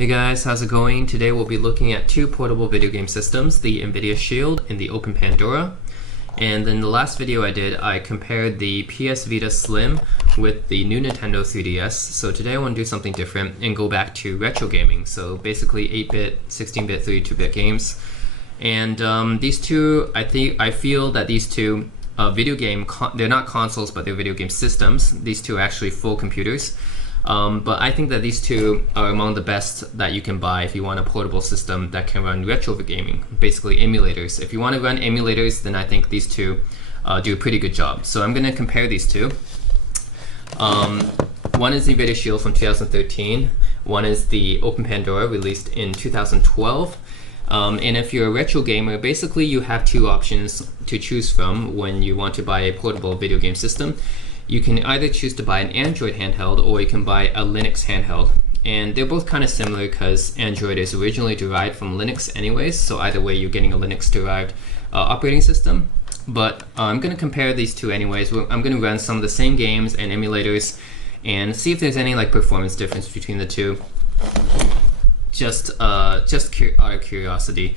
Hey guys, how's it going? Today we'll be looking at two portable video game systems, the Nvidia Shield and the Open Pandora. And in the last video I did, I compared the PS Vita Slim with the new Nintendo 3DS. So today I want to do something different and go back to retro gaming. So basically 8-bit, 16-bit, 32-bit games. And these two, I feel that these two they're not consoles, but they're video game systems. These two are actually full computers. But I think that these two are among the best that you can buy if you want a portable system that can run retro gaming, basically emulators. If you want to run emulators, then I think these two do a pretty good job. So I'm going to compare these two. One is the Nvidia Shield from 2013. One is the Open Pandora released in 2012. And if you're a retro gamer, basically you have two options to choose from when you want to buy a portable video game system. You can either choose to buy an Android handheld or you can buy a Linux handheld. And they're both kind of similar because Android is originally derived from Linux anyways, so either way you're getting a Linux derived operating system. But I'm going to compare these two anyways. I'm going to run some of the same games and emulators and see if there's any performance difference between the two. Just out of curiosity.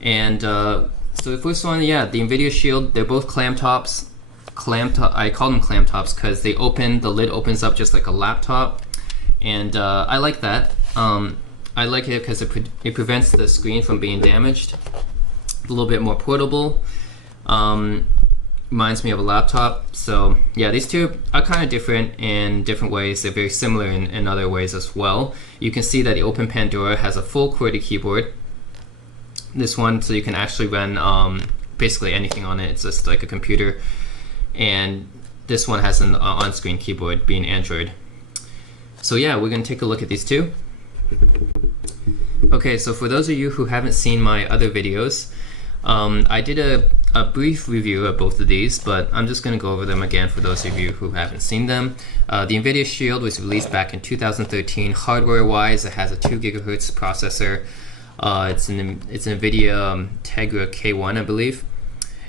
And so the first one, yeah, the Nvidia Shield, they're both clam tops. I call them clam tops because the lid opens up just like a laptop, and I like that. I like it because it prevents the screen from being damaged. A little bit more portable. Reminds me of a laptop. So yeah, these two are kind of different in different ways. They're very similar in other ways as well. You can see that the Open Pandora has a full QWERTY keyboard. This one, so you can actually run basically anything on it. It's just like a computer. And this one has an on-screen keyboard, being Android. So yeah, we're going to take a look at these two. Okay, so for those of you who haven't seen my other videos, I did a brief review of both of these, but I'm just going to go over them again for those of you who haven't seen them. The Nvidia Shield was released back in 2013. Hardware-wise, it has a 2 GHz processor. It's an Nvidia Tegra K1, I believe.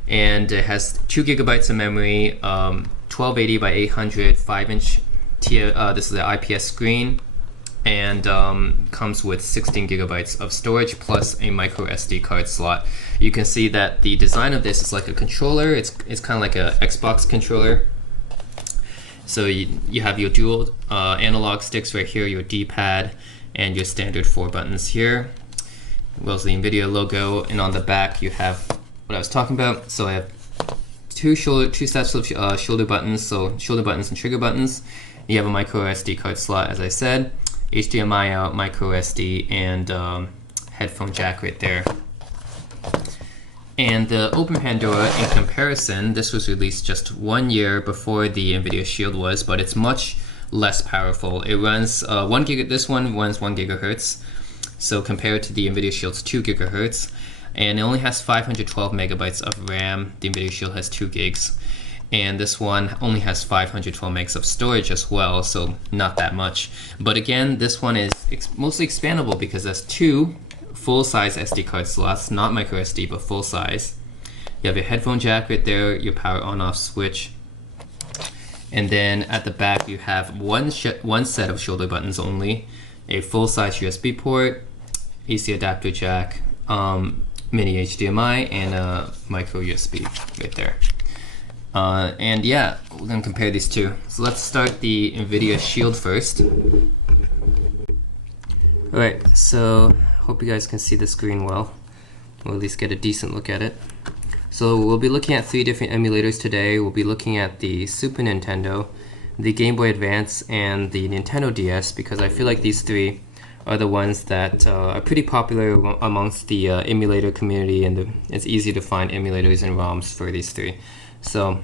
And it has 2 GB of memory, 1280 by 800, 5-inch. This is the IPS screen, and comes with 16 GB of storage plus a micro SD card slot. You can see that the design of this is like a controller. It's kind of like a Xbox controller. So you have your dual analog sticks right here, your D-pad, and your standard 4 buttons here. Well, the Nvidia logo, and on the back you have what I was talking about. So I have two sets of shoulder buttons, so shoulder buttons and trigger buttons. You have a micro SD card slot, as I said, HDMI out, micro SD, and headphone jack right there. And the Open Pandora, in comparison, this was released just 1 year before the Nvidia Shield was, but it's much less powerful. It runs this one runs 1 GHz, so compared to the Nvidia Shield's 2 GHz. And it only has 512 megabytes of RAM. The Nvidia Shield has 2 gigs. And this one only has 512 megs of storage as well, so not that much. But again, this one is mostly expandable because there's 2 full-size SD card slots, not micro SD, but full-size. You have your headphone jack right there, your power on-off switch. And then at the back, you have one set of shoulder buttons only, a full-size USB port, AC adapter jack, mini HDMI, and a micro USB right there. And yeah, we're going to compare these two. So let's start the Nvidia Shield first. Alright, so hope you guys can see the screen well, or at least get a decent look at it. So we'll be looking at 3 different emulators today. We'll be looking at the Super Nintendo, the Game Boy Advance, and the Nintendo DS, because I feel like these 3 are the ones that are pretty popular amongst the emulator community, and it's easy to find emulators and ROMs for these 3. So,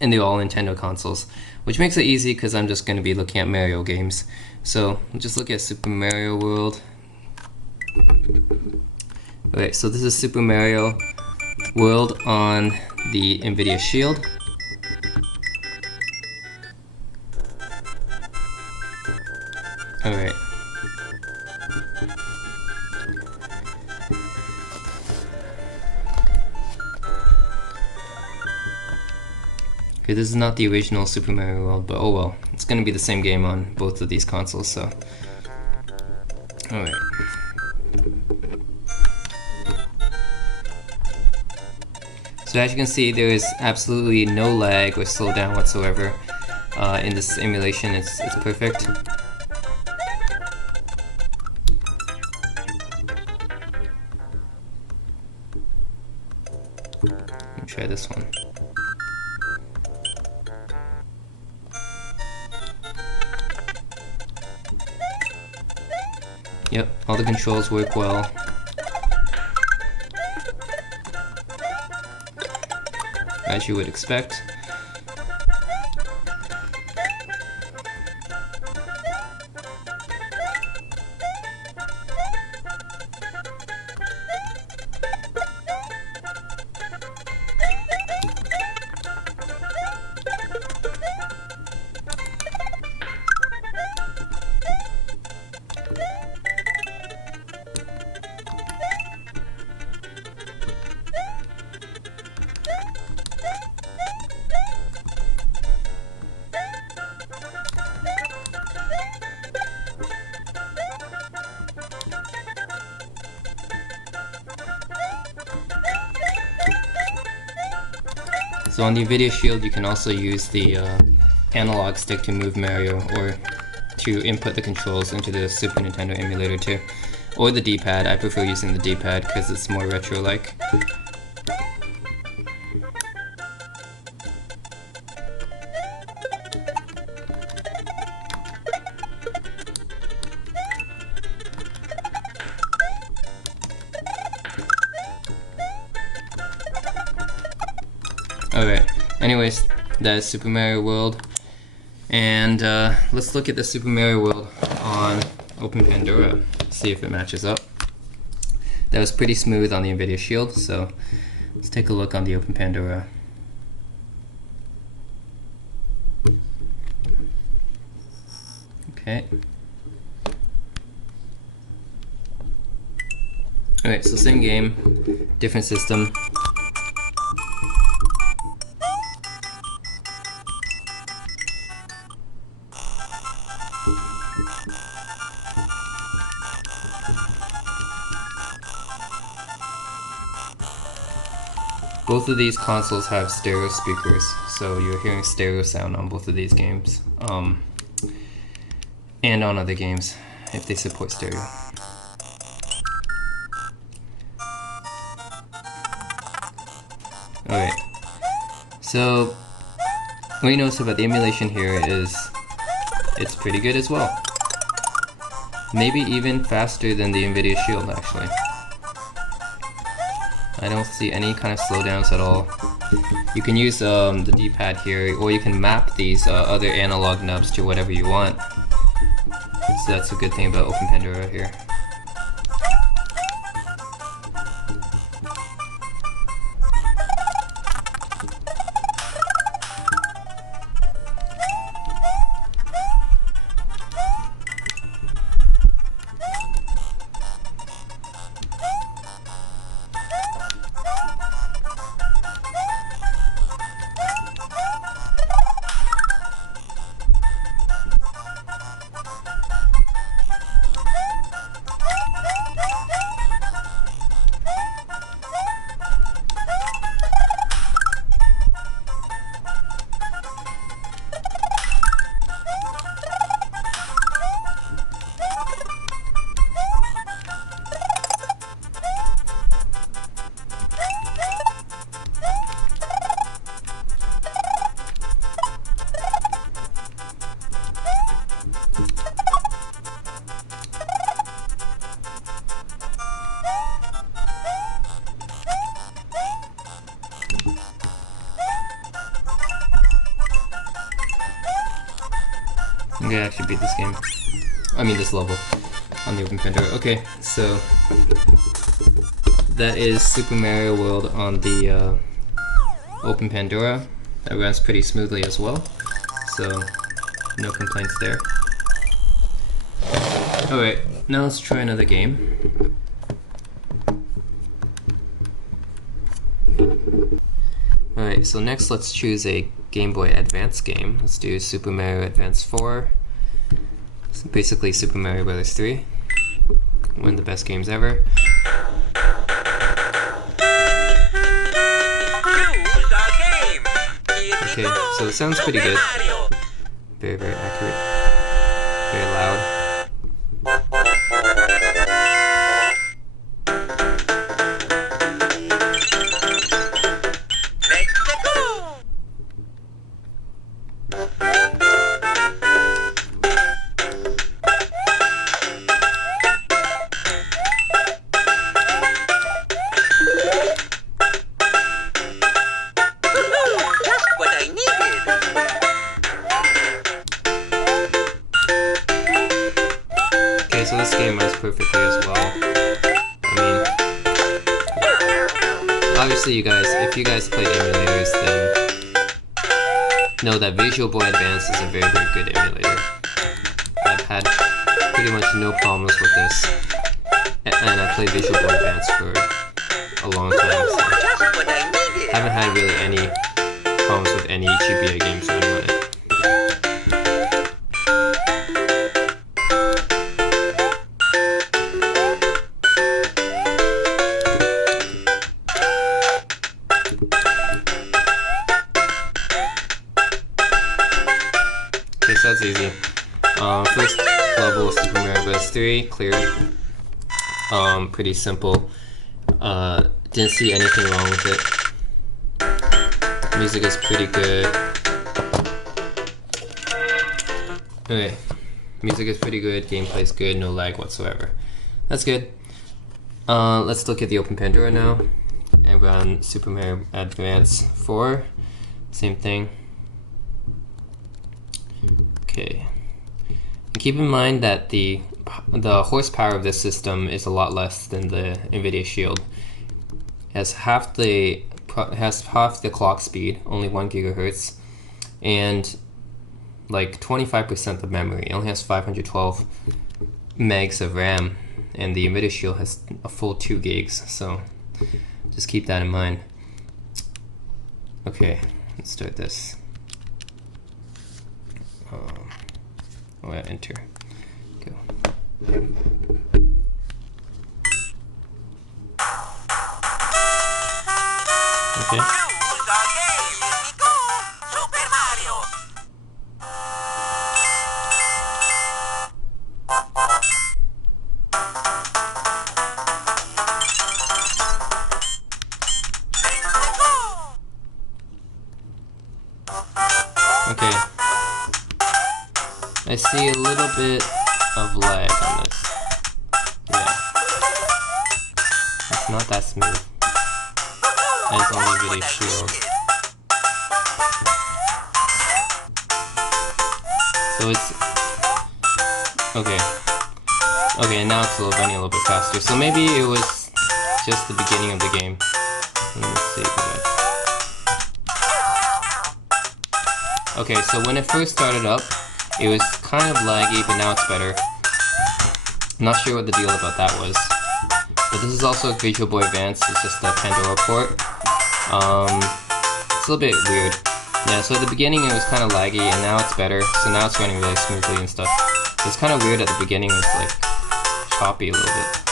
and they're all Nintendo consoles, which makes it easy because I'm just going to be looking at Mario games. So, we'll just look at Super Mario World. Alright, so this is Super Mario World on the Nvidia Shield. Alright. Okay, this is not the original Super Mario World, but oh well. It's going to be the same game on both of these consoles, so. Alright. So as you can see, there is absolutely no lag or slowdown whatsoever in this emulation. It's perfect. Let me try this one. Yep, all the controls work well. As you would expect. So on the Nvidia Shield, you can also use the analog stick to move Mario, or to input the controls into the Super Nintendo emulator too. Or the D-pad. I prefer using the D-pad because it's more retro-like. Alright, anyways, that is Super Mario World, and let's look at the Super Mario World on Open Pandora, see if it matches up. That was pretty smooth on the Nvidia Shield, so let's take a look on the Open Pandora. Okay. Alright, so same game, different system. Both of these consoles have stereo speakers, so you're hearing stereo sound on both of these games, and on other games if they support stereo. Alright, so what you notice about the emulation here is it's pretty good as well. Maybe even faster than the Nvidia Shield actually. I don't see any kind of slowdowns at all. You can use the D-pad here, or you can map these other analog nubs to whatever you want. So that's a good thing about Open Pandora here. I'm gonna actually beat this game. I mean this level on the Open Pandora. Okay, so that is Super Mario World on the Open Pandora. That runs pretty smoothly as well, so no complaints there. Alright, now let's try another game. Alright, so next let's choose a Game Boy Advance game. Let's do Super Mario Advance 4. So basically Super Mario Bros. 3. one of the best games ever. Okay, so it sounds pretty good. Very, very accurate. Very loud. So this game runs perfectly as well. I mean, obviously you guys, if you guys play emulators, then know that Visual Boy Advance is a very, very good emulator. I've had pretty much no problems with this, and I played Visual Boy Advance for a long time, so I haven't had really any problems with any GBA games running on it. Okay, so that's easy. First level, Super Mario Bros. 3, cleared. Pretty simple. Didn't see anything wrong with it. Music is pretty good. Okay, music is pretty good, gameplay is good, no lag whatsoever. That's good. Let's look at the Open Pandora now and run Super Mario Advance 4. Same thing. Okay. And keep in mind that the horsepower of this system is a lot less than the Nvidia Shield. It has half the clock speed, only 1 gigahertz, and like 25% of memory. It only has 512 megs of RAM, and the Nvidia Shield has a full 2 gigs. So just keep that in mind. Okay, let's start this. Enter. Go. Okay. Okay. I see a little bit of lag on this. Yeah. It's not that smooth. And it's only Nvidia Shield. So it's... Okay. Okay, now it's running a little bit faster. So maybe it was just the beginning of the game. Let me save that. Okay, so when it first started up, it was kind of laggy, but now it's better. I'm not sure what the deal about that was. But this is also Visual Boy Advance, it's just a Pandora port. It's a little bit weird. Yeah, so at the beginning it was kind of laggy, and now it's better. So now it's running really smoothly and stuff. It's kind of weird at the beginning, it was like choppy a little bit.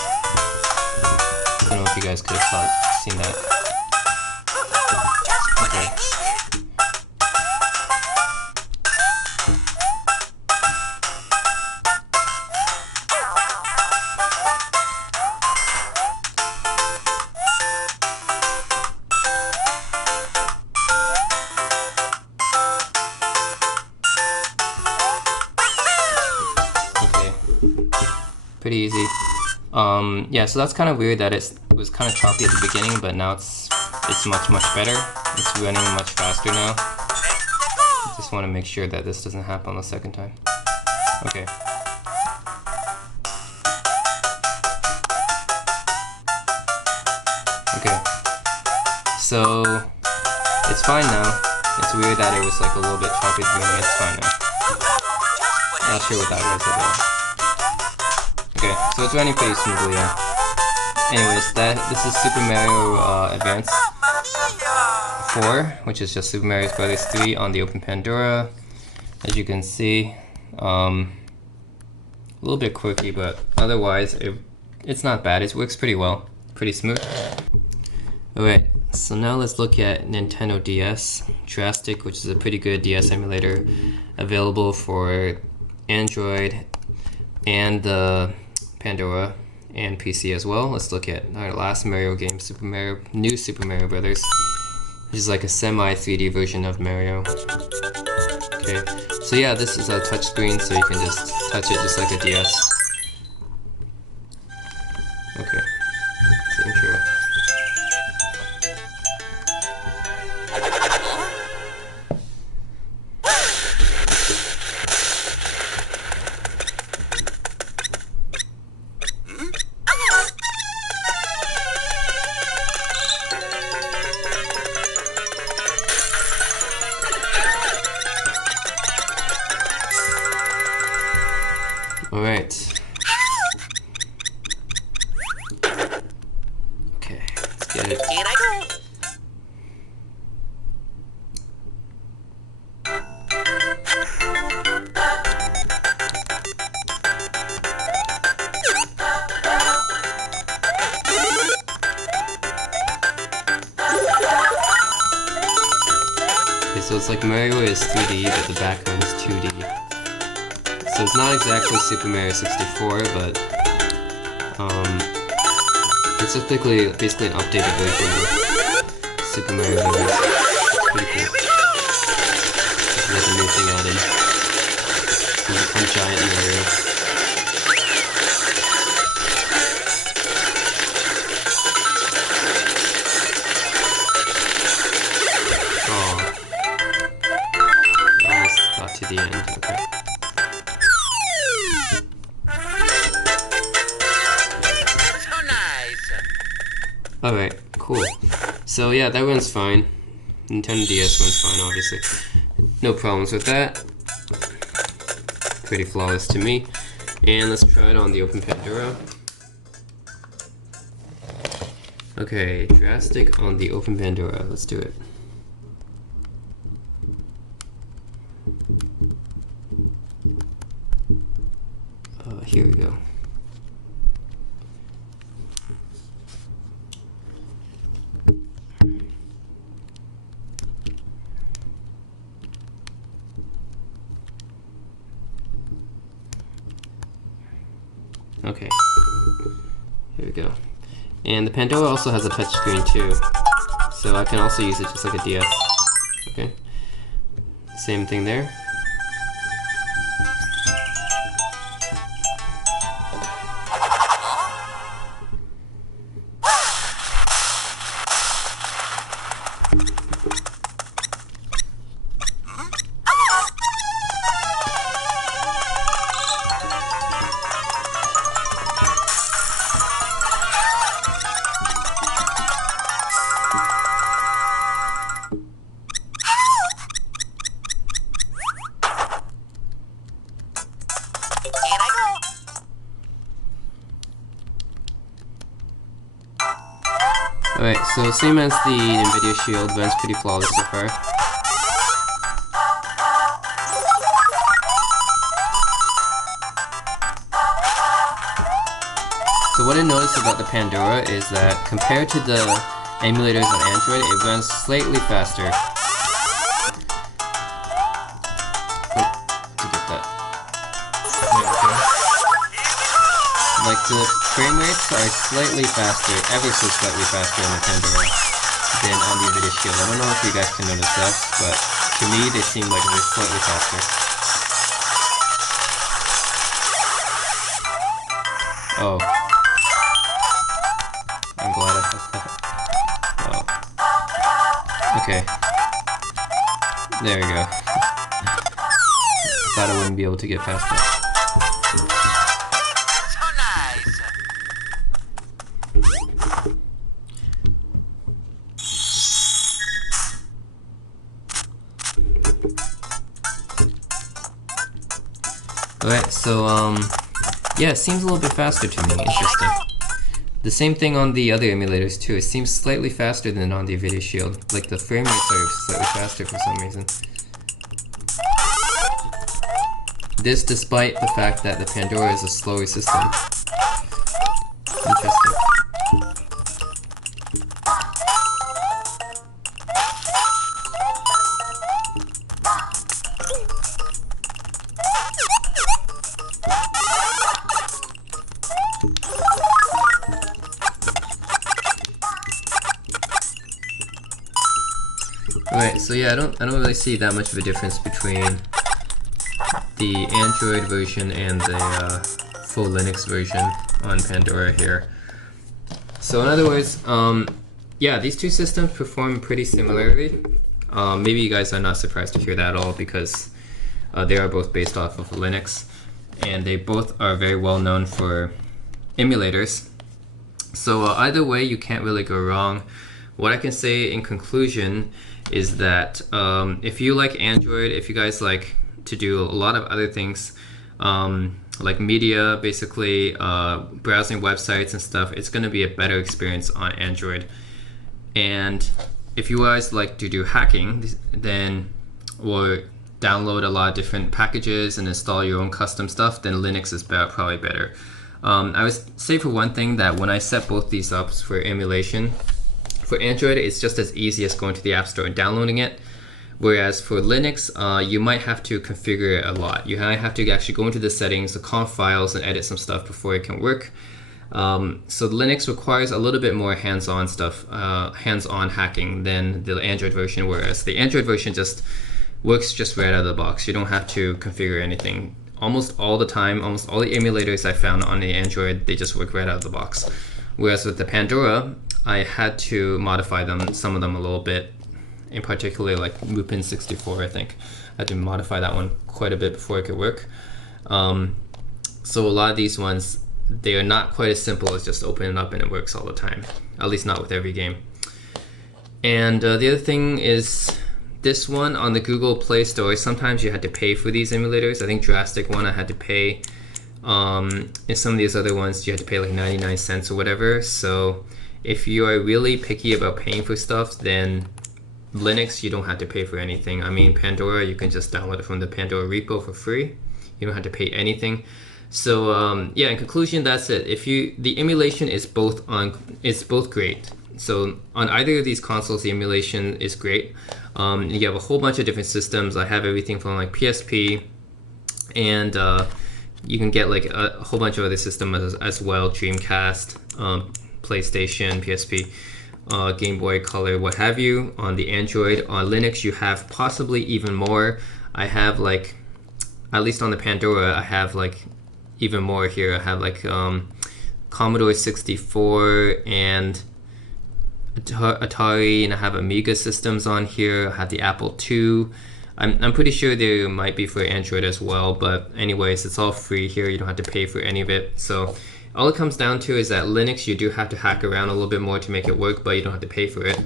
I don't know if you guys could have seen that. Okay. Pretty easy. Yeah, so that's kind of weird that it was kind of choppy at the beginning, but now it's much better. It's running much faster now. Just want to make sure that this doesn't happen the second time. Okay. Okay. So it's fine now. It's weird that it was like a little bit choppy at the beginning. It's fine now. Not sure what that was at all. Okay, so it's running pretty smoothly, yeah. Anyways, this is Super Mario Advance 4, which is just Super Mario Bros. 3 on the Open Pandora. As you can see, a little bit quirky, but otherwise it it's not bad. It works pretty well, pretty smooth. Alright, so now let's look at Nintendo DS Drastic, which is a pretty good DS emulator available for Android and the Pandora and PC as well. Let's look at our last Mario game, New Super Mario Brothers, which is like a semi 3D version of Mario. Okay, so yeah, this is a touchscreen, so you can just touch it just like a DS. Okay, it's the intro. Alright. Okay, let's get it. Here I go. Okay, so it's like Mario is 3D, but the background is 2D. So it's not exactly Super Mario 64, but it's just basically an updated version of Super Mario Brothers. It's pretty cool. It's like a new thing added. You become giant Mario. Oh. Almost got to the end, okay. Alright, cool. So yeah, that runs fine. Nintendo DS runs fine, obviously. No problems with that. Pretty flawless to me. And let's try it on the Open Pandora. Okay, Drastic on the Open Pandora. Let's do it. Here we go. Okay, here we go. And the Pandora also has a touchscreen too, so I can also use it just like a DS. Okay, same thing there. Alright, so same as the Nvidia Shield, runs pretty flawless so far. So what I noticed about the Pandora is that compared to the emulators on Android, it runs slightly faster. Like the frame rates are slightly faster, ever so slightly faster on the Pandora than on the Nvidia Shield. I don't know if you guys can notice that, but to me they seem like they're slightly faster. Oh. I'm glad I thought that. Oh. Okay. There we go. I thought I wouldn't be able to get past that. Alright, so yeah, it seems a little bit faster to me. Interesting. The same thing on the other emulators too. It seems slightly faster than on the Nvidia Shield. Like the frame rates are slightly faster for some reason. This despite the fact that the Pandora is a slower system. Alright, so yeah, I don't really see that much of a difference between the Android version and the full Linux version on Pandora here. So in other words, yeah, these two systems perform pretty similarly. Maybe you guys are not surprised to hear that at all, because they are both based off of Linux, and they both are very well known for emulators. So either way, you can't really go wrong. What I can say in conclusion is that if you like Android, if you guys like to do a lot of other things, like media, basically browsing websites and stuff, it's going to be a better experience on Android. And if you guys like to do hacking, then, or download a lot of different packages and install your own custom stuff, then Linux is probably better. I would say for one thing that when I set both these up for emulation, for Android, it's just as easy as going to the App Store and downloading it. Whereas for Linux, you might have to configure it a lot. You might have to actually go into the settings, the conf files, and edit some stuff before it can work. So Linux requires a little bit more hands-on stuff, hands-on hacking than the Android version, whereas the Android version just works just right out of the box. You don't have to configure anything. Almost all the time, almost all the emulators I found on the Android, they just work right out of the box. Whereas with the Pandora, I had to modify them, some of them a little bit, in particular like Lupin 64, I think. I had to modify that one quite a bit before it could work. So a lot of these ones, they are not quite as simple as just open it up and it works all the time, at least not with every game. And the other thing is this one on the Google Play Store, sometimes you had to pay for these emulators. I think Drastic one I had to pay. And some of these other ones you had to pay like 99 cents or whatever. So if you are really picky about paying for stuff, then Linux, you don't have to pay for anything. I mean, Pandora, you can just download it from the Pandora repo for free. You don't have to pay anything. So yeah, in conclusion, that's it. The emulation is both great. So on either of these consoles, the emulation is great. You have a whole bunch of different systems. I have everything from like PSP, and you can get like a whole bunch of other systems as well, Dreamcast, PlayStation, PSP, Game Boy Color, what have you. On the Android, on Linux, you have possibly even more. I have like, at least on the Pandora, I have like even more here. I have like Commodore 64 and Atari, and I have Amiga systems on here. I have the Apple II. I'm pretty sure there might be for Android as well, but anyways, it's all free here. You don't have to pay for any of it. So all it comes down to is that Linux, you do have to hack around a little bit more to make it work, but you don't have to pay for it.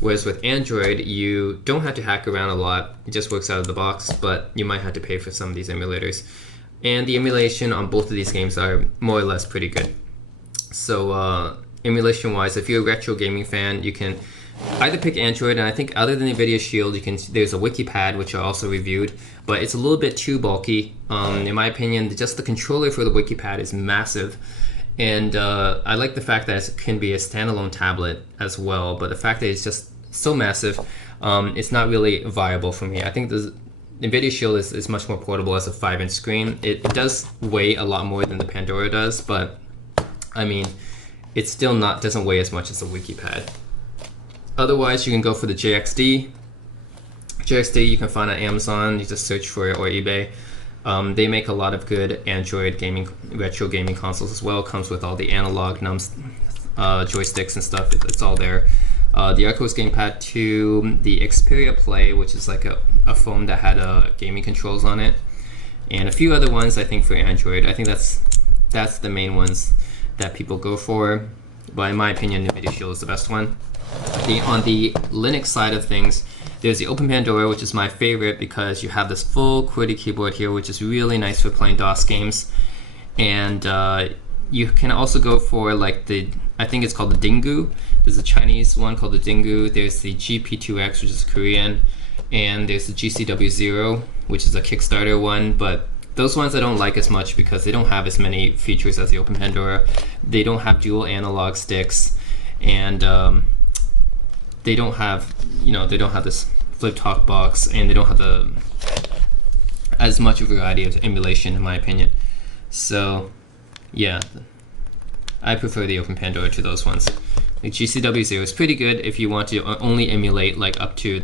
Whereas with Android, you don't have to hack around a lot. It just works out of the box, but you might have to pay for some of these emulators. And the emulation on both of these games are more or less pretty good. So emulation wise, if you're a retro gaming fan, you can either pick Android, and I think other than Nvidia Shield, there's a wiki pad which I also reviewed, but it's a little bit too bulky. In my opinion, just the controller for the wiki pad is massive, and I like the fact that it can be a standalone tablet as well, but the fact that it's just so massive, it's not really viable for me. I think the Nvidia Shield is much more portable as a 5-inch screen. It does weigh a lot more than the Pandora does, but I mean, it still doesn't weigh as much as the wiki pad. Otherwise, you can go for the JXD. JXD you can find on Amazon. You just search for it, or eBay. They make a lot of good Android retro gaming consoles as well. Comes with all the analog joysticks and stuff. It's all there. The Arcos Gamepad 2, the Xperia Play, which is like a phone that had gaming controls on it, and a few other ones I think for Android. I think that's the main ones that people go for. But in my opinion, Nvidia Shield is the best one. On the Linux side of things, there's the Open Pandora, which is my favorite because you have this full QWERTY keyboard here, which is really nice for playing DOS games. And you can also go for like I think it's called the Dingu. There's a Chinese one called the Dingu. There's the GP2X, which is Korean. And there's the GCW0, which is a Kickstarter one. But those ones I don't like as much because they don't have as many features as the Open Pandora. They don't have dual analog sticks, and they don't have this flip talk box, and they don't have as much a variety of emulation, in my opinion. So yeah, I prefer the Open Pandora to those ones. The GCW0 is pretty good if you want to only emulate like up to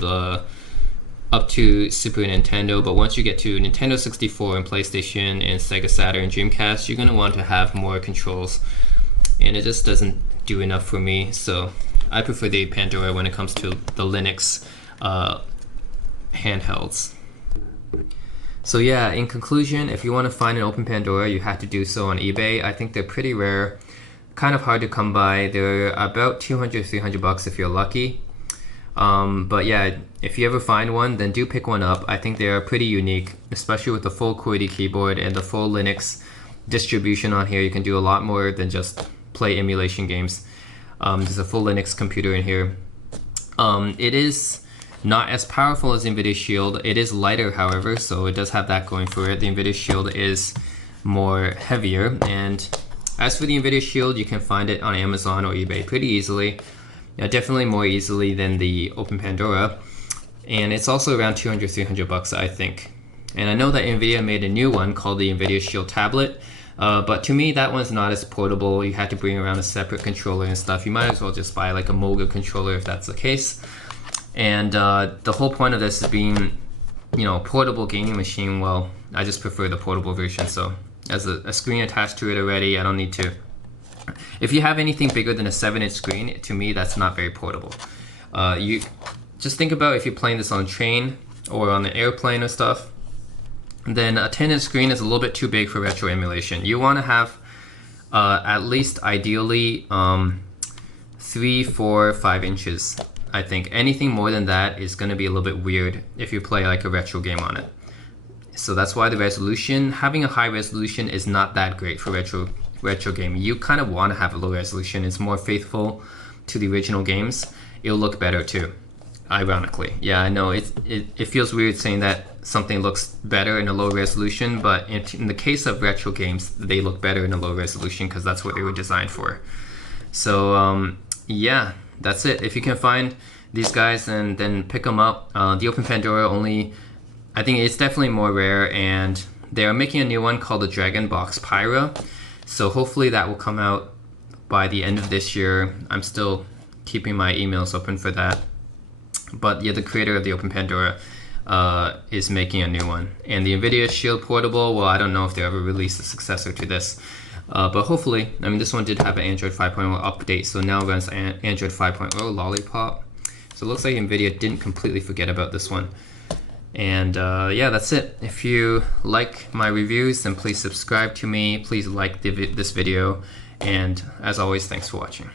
Super Nintendo, but once you get to Nintendo 64 and PlayStation and Sega Saturn and Dreamcast, you're going to want to have more controls, and it just doesn't do enough for me. So I prefer the Pandora when it comes to the Linux handhelds. So yeah, in conclusion, if you want to find an Open Pandora, you have to do so on eBay. I think they're pretty rare, kind of hard to come by. They're about 200, 300 bucks if you're lucky. But yeah, if you ever find one, then do pick one up. I think they are pretty unique, especially with the full QWERTY keyboard and the full Linux distribution on here. You can do a lot more than just play emulation games. There's a full Linux computer in here. It is not as powerful as Nvidia Shield. It is lighter, however, so it does have that going for it. The Nvidia Shield is more heavier, and as for the Nvidia Shield, you can find it on Amazon or eBay pretty easily. Definitely more easily than the Open Pandora, and it's also around 200, 300 bucks, I think. And I know that Nvidia made a new one called the Nvidia Shield Tablet, but to me that one's not as portable. You had to bring around a separate controller and stuff. You might as well just buy like a Moga controller if that's the case. And the whole point of this is being, portable gaming machine. Well, I just prefer the portable version. So as a screen attached to it already, I don't need to. If you have anything bigger than a 7-inch screen, to me that's not very portable. You just think about if you're playing this on a train or on an airplane or stuff, then a 10-inch screen is a little bit too big for retro emulation. You want to have at least ideally 3, 4, 5 inches. I think anything more than that is going to be a little bit weird if you play like a retro game on it. So that's why the resolution, having a high resolution is not that great for retro game. You kind of want to have a low resolution. It's more faithful to the original games. It'll look better too, ironically. Yeah, I know it feels weird saying that something looks better in a low resolution, but in the case of retro games, they look better in a low resolution because that's what they were designed for. So yeah, that's it. If you can find these guys, and then pick them up. The Open Pandora I think it's definitely more rare, and they are making a new one called the Dragon Box Pyra. So hopefully that will come out by the end of this year. I'm still keeping my emails open for that. But yeah, the creator of the Open Pandora is making a new one. And the Nvidia Shield Portable, well, I don't know if they ever release a successor to this. But hopefully, I mean, this one did have an Android 5.0 update, so now it runs Android 5.0 Lollipop. So it looks like Nvidia didn't completely forget about this one. And yeah, that's it. If you like my reviews, then please subscribe to me. Please like this video. And as always, thanks for watching.